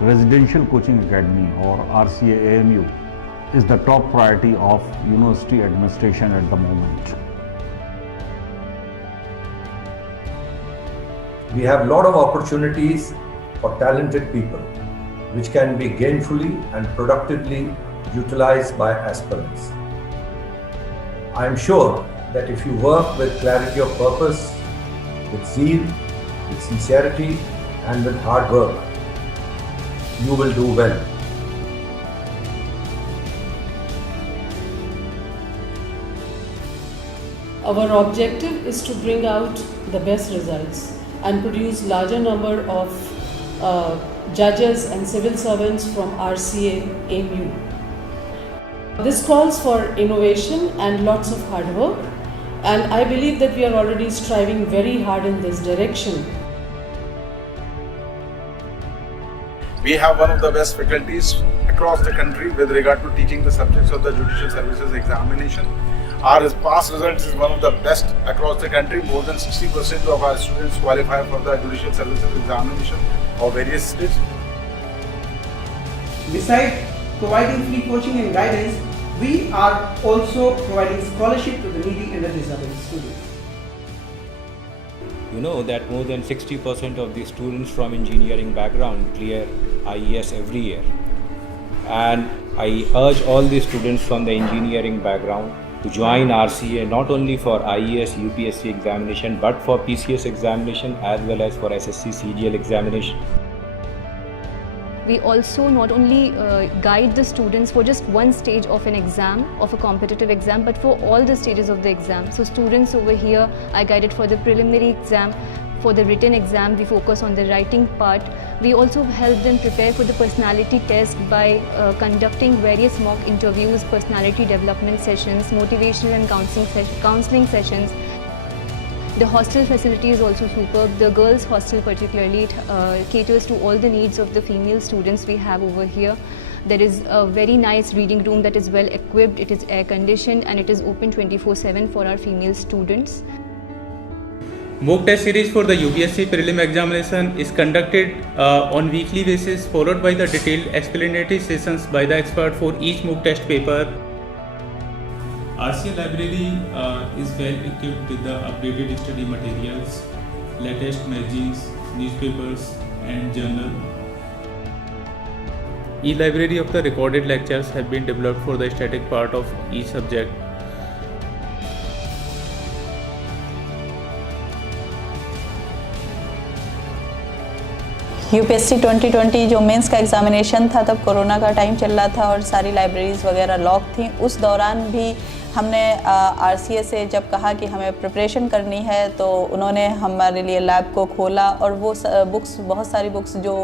Residential Coaching Academy or RCA AMU is the top priority of university administration at the moment. We have a lot of opportunities for talented people, which can be gainfully and productively utilized by aspirants. I am sure that if you work with clarity of purpose, with zeal, with sincerity, and with hard work, you will do well. Our objective is to bring out the best results and produce larger number of judges and civil servants from RCA AMU. This calls for innovation and lots of hard work, and I believe that we are already striving very hard in this direction. We have one of the best faculties across the country with regard to teaching the subjects of the Judicial Services examination. Our past results is one of the best across the country. More than 60% of our students qualify for the Judicial Services examination of various states. Besides providing free coaching and guidance, we are also providing scholarship to the needy and the deserving students. You know that more than 60% of the students from engineering background clear IES every year. And I urge all the students from the engineering background to join RCA not only for IES UPSC examination but for PCS examination as well as for SSC CGL examination. We also not only guide the students for just one stage of an exam, of a competitive exam, but for all the stages of the exam. So students over here are guided for the preliminary exam. For the written exam, we focus on the writing part. We also help them prepare for the personality test by conducting various mock interviews, personality development sessions, motivational and counseling sessions. The hostel facility is also superb. The girls' hostel particularly caters to all the needs of the female students we have over here. There is a very nice reading room that is well equipped, it is air conditioned and it is open 24/7 for our female students. Mock test series for the UPSC prelim examination is conducted on weekly basis, followed by the detailed explanatory sessions by the expert for each mock test paper. RCA library is well equipped with the updated study materials, latest magazines, newspapers and journal. E-library of the recorded lectures have been developed for the static part of each subject. UPSC 2020 जो mains का examination था तब corona का time चल रहा था और सारी लाइब्रेरीज़ वगैरह लॉक थी। उस दौरान भी हमने आरसीए से जब कहा कि हमें प्रिपरेशन करनी है तो उन्होंने हमारे लिए लैब को खोला और वो बुक्स, बहुत सारी बुक्स जो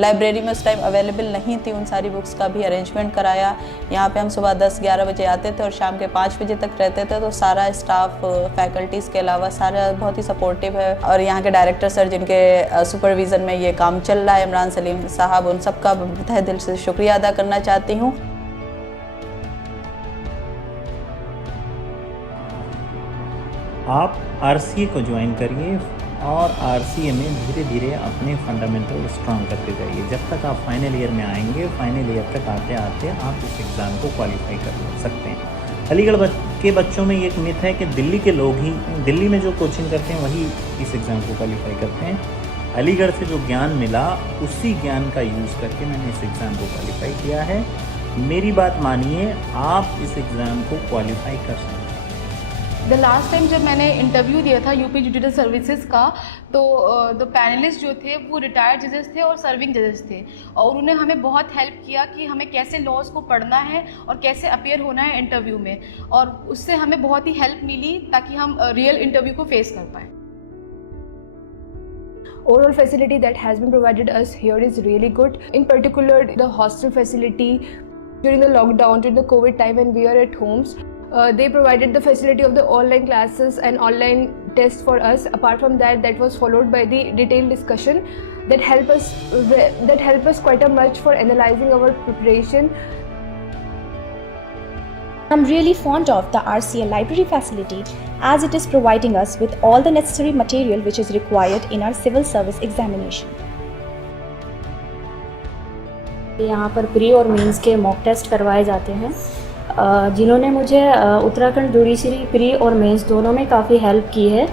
लाइब्रेरी में उस टाइम अवेलेबल नहीं थी, उन सारी बुक्स का भी अरेंजमेंट कराया। यहाँ पे हम सुबह 10-11 बजे आते थे और शाम के 5 बजे तक रहते थे, तो सारा स्टाफ, फैकल्टीज़ के अलावा सारा बहुत ही सपोर्टिव है। और यहाँ के डायरेक्टर सर जिनके सुपरविज़न में ये काम चल रहा है, इमरान सलीम साहब, उन सबका तहे दिल से शुक्रिया अदा करना चाहती हूँ। आप आरसीए को ज्वाइन करिए और आरसीए में धीरे धीरे अपने फंडामेंटल स्ट्रॉन्ग करते जाइए। जब तक आप फाइनल ईयर में आएंगे, फाइनल ईयर तक आते आते आप इस एग्ज़ाम को क्वालिफाई कर सकते हैं। अलीगढ़ के बच्चों में एक मिथ है कि दिल्ली के लोग ही, दिल्ली में जो कोचिंग करते हैं वही इस एग्ज़ाम को क्वालिफाई करते हैं। अलीगढ़ से जो ज्ञान मिला उसी ज्ञान का यूज़ करके मैंने इस एग्ज़ाम को क्वालिफाई किया है। मेरी बात मानिए, आप इस एग्ज़ाम को क्वालिफाई कर सकते हैं। द लास्ट टाइम जब मैंने इंटरव्यू दिया था यूपी जुडिशल सर्विसेज का, तो द पैनलिस्ट जो थे वो रिटायर्ड जजेस थे और सर्विंग जजेस थे, और उन्होंने हमें बहुत हेल्प किया कि हमें कैसे लॉज को पढ़ना है और कैसे अपीयर होना है इंटरव्यू में, और उससे हमें बहुत ही हेल्प मिली ताकि हम रियल इंटरव्यू को फेस कर पाएँ। Overall facility that has been provided us here is really good. In particular, the hostel facility during the lockdown, during the COVID time when we are at homes, they provided the facility of the online classes and online tests for us. Apart from that, that was followed by the detailed discussion that help us quite a much for analyzing our preparation. I'm really fond of the RCA library facility as it is providing us with all the necessary material which is required in our civil service examination. यहाँ पर pre और mains के mock test करवाए जाते हैं, जिन्होंने मुझे Uttarakhand judiciary pre और मेंस दोनों में काफ़ी हेल्प की है।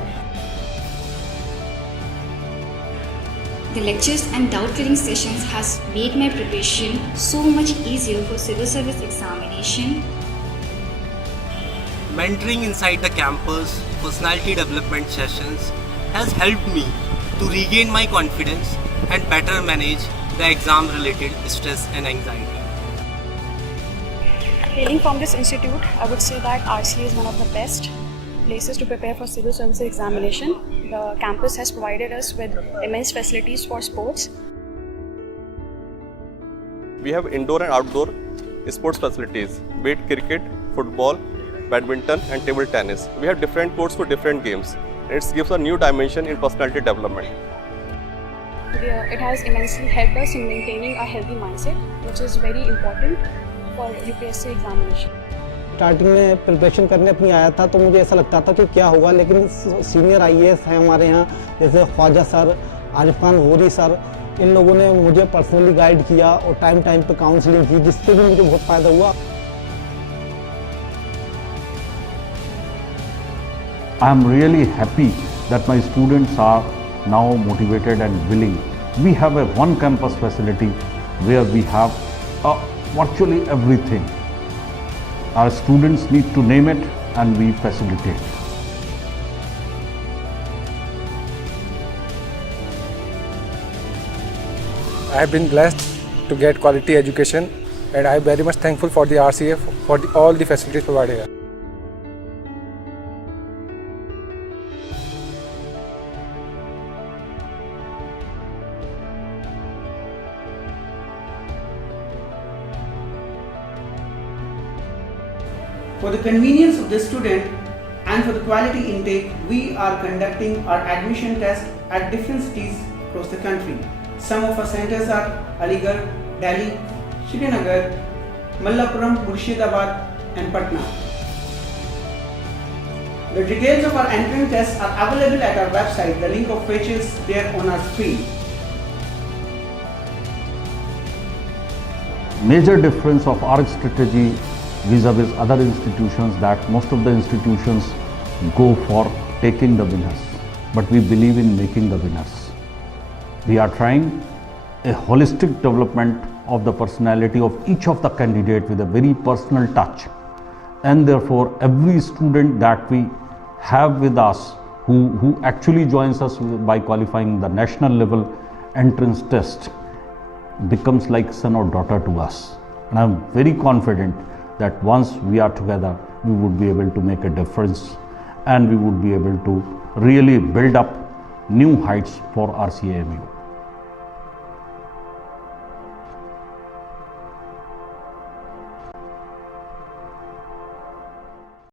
The lectures and doubt clearing sessions has made my preparation so much easier for civil service examination. Mentoring inside the campus, personality development sessions has helped me to regain my confidence and better manage the exam related stress and anxiety. Hailing from this institute, I would say that RCA is one of the best places to prepare for civil services examination. The campus has provided us with immense facilities for sports. We have indoor and outdoor sports facilities, be it cricket, football, badminton and table tennis. We have different courts for different games. It gives a new dimension in personality development. It has immensely helped us in maintaining a healthy mindset, which is very important for UPSC examination. Starting में preparation करने अपनी आया था तो मुझे ऐसा लगता था कि क्या होगा, लेकिन सीनियर IAS हैं हमारे यहाँ, जैसे ख्वाजा सर, आरिफ खान गौरी सर, इन लोगों ने मुझे पर्सनली गाइड किया और टाइम पे काउंसलिंग की, जिससे भी मुझे बहुत फ़ायदा हुआ। I am really happy that my students are now motivated and willing. We have a one campus facility where we have virtually everything. Our students need to name it and we facilitate. I have been blessed to get quality education and I am very much thankful for the RCA for all the facilities provided here. For the convenience of the student and for the quality intake, we are conducting our admission test at different cities across the country. Some of our centers are Aligarh, Delhi, Srinagar, Malappuram, Murshidabad and Patna. The details of our entrance tests are available at our website, the link of which is there on our screen. Major difference of our strategy vis-a-vis other institutions that most of the institutions go for taking the winners, but we believe in making the winners. We are trying a holistic development of the personality of each of the candidate with a very personal touch, and therefore every student that we have with us who actually joins us by qualifying the national level entrance test becomes like son or daughter to us. And I am very confident that once we are together, we would be able to make a difference and we would be able to really build up new heights for RCA AMU.